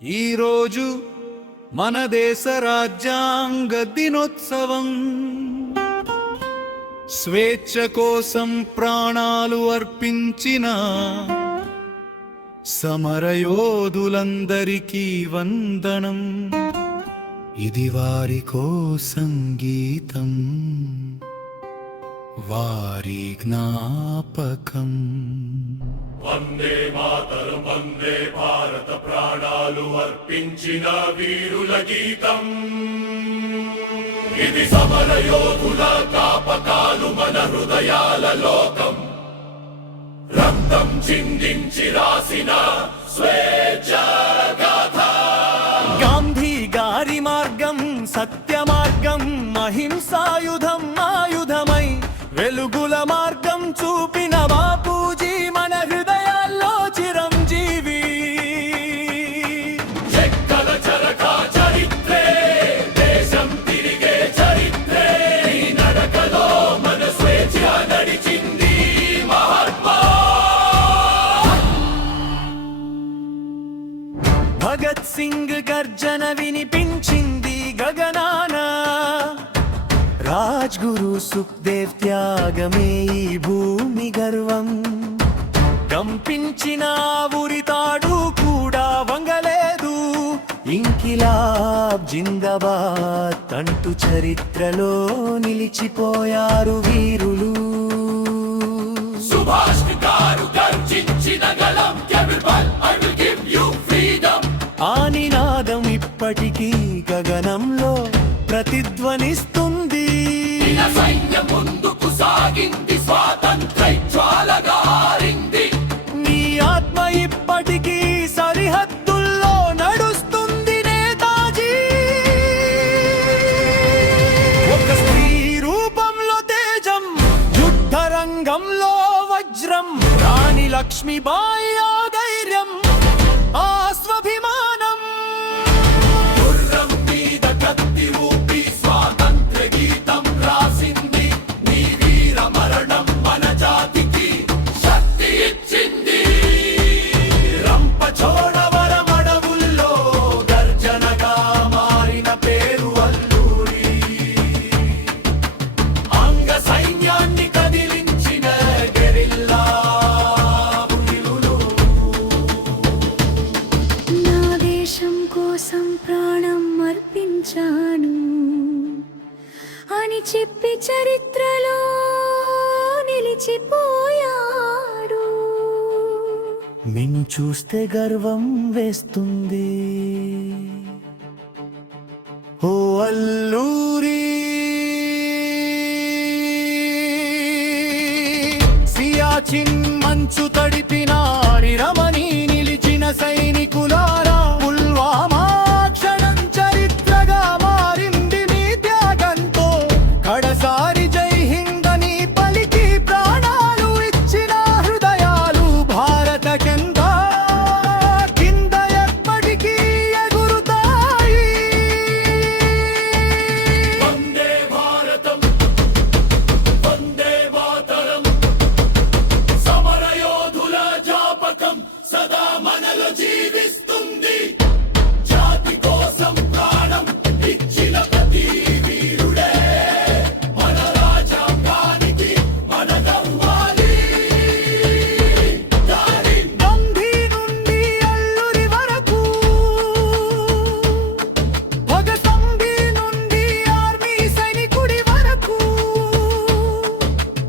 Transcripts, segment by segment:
ఈరోజు మన దేశ రాజ్యాంగ దినోత్సవం. స్వేచ్ఛ కోసం ప్రాణాలు అర్పించిన సమరయోధులందరికీ వందనం. ఇది వారి కోసం గీతం, వారి జ్ఞాపకం. వందే మాతరం వందే భారత, ప్రాణాలు అర్పించిన వీరుల గీతం. ఇది సమర యోధుల జ్ఞాపకాలు, మన హృదయాల లోకం. రక్తం చిందించి రాసిన స్వేచ్ఛ గాథ. గాంధీ గారి మార్గం సత్య మార్గం, అహింసాయుధం ఆయుధమై వెలుగుల మార్గం చూపిన బాపూజీ మన హృదయాల్లో చిరంజీవి. చెక్కల చరక చరిత్రే, దేశం తిరిగే చరిత్రే. ఈ నడకలో మన స్వేచ్ఛ నడిచింది మహాత్మా. భగత్ సింగ్ గర్జన వినిపించింది గగనాన, రాజ్గురు సుఖ్దేవ్ త్యాగమే ఈ భూమి గర్వం. కంపించిన ఉరితాడు కూడా వంగలేదు, ఇంకిలాబ్ జిందాబాద్ అంటూ చరిత్రలో నిలిచిపోయారు వీరులు. సుభాష్ గారు గర్జించిన గళం, I will give you freedom. ఆ నినాదం ఇప్పటికీ గగనంలో ప్రతిధ్వనిస్తుంది. సైన్యం ముందుకు సాగింది, స్వాతంత్ర జ్వాలగా ఆరింది. నీ ఆత్మ ఇప్పటికీ సరిహద్దుల్లో నడుస్తుంది నేతాజీ. ఒక స్త్రీ రూపంలో తేజం, యుద్ధ రంగంలో వజ్రం. రాణి లక్ష్మీబాయి ఆ ధైర్యం, ఆ స్వాభిమానం. గుర్రం మీద కత్తి ఊపి స్వాతంత్ర గీతం రాసింది. నీ వీర మరణం మన జాతికి శక్తి ఇచ్చింది. రంపచోడవరం అడవుల్లో గర్జనగా మారిన పేరు అల్లూరి. అంగ సైన్యాన్ని కదిలించిన గెరిల్లా వీరులు. నా దేశం కోసం ప్రాణం అర్పించాను అని చెప్పి చరిత్రలో నిలిచిపోయాడు. నిన్ను చూస్తే గర్వం వేస్తుంది ఓ అల్లూరి. సియాచిన్ మంచు తడిపిన రమణి నిలిచిన సైనికులారా, పుల్వామా క్షణం చరిత్రగా మారింది నీ త్యాగంతో. కడసారి జై హింద్ అని పలికి ప్రాణాలు ఇచ్చిన హృదయాలు భారత కింద ఎప్పటికీ ఎగురుతాయి. వందే భారతం వందే మాతరం, సమర యోధుల జ్ఞాపకం సదా మనలో జీవిస్తుంది. జాతి కోసం ప్రాణం ఇచ్చిన ప్రతి వీరుడే మన రాజ్యాంగానికి మనదవ్వాలి. గాంధీ నుండి అల్లూరి వరకు, భగత్ సింగ్ నుండి ఆర్మీ సైనికుడి వరకు,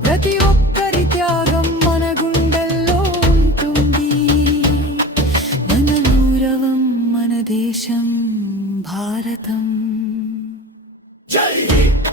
ప్రతి ఒక్కరి త్యాగం మన గుండెల్లో ఉంటుంది. మన గౌరవం, మన దేశం భారతం. జై హింద్.